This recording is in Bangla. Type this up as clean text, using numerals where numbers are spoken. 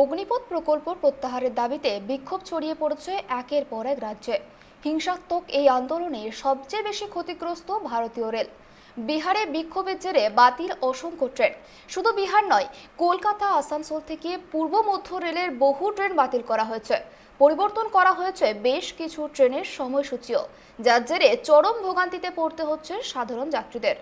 অগ্নিপথ প্রকল্প প্রত্যাহারের দাবিতে বিক্ষোভ ছড়িয়ে পড়েছে একের পর এক রাজ্যে। হিংসাত্মক এই আন্দোলনে সবচেয়ে বেশি ক্ষতিগ্রস্ত ভারতীয় রেল। বিহারে বিক্ষোভের জেরে বাতিল অসংখ্য ট্রেন। শুধু বিহার নয়, কলকাতা আসানসোল থেকে পূর্ব মধ্য রেলের বহু ট্রেন বাতিল করা হয়েছে। পরিবর্তন করা হয়েছে বেশ কিছু ট্রেনের সময়সূচিও, যার জেরে চরম ভোগান্তিতে পড়তে হচ্ছে সাধারণ যাত্রীদের।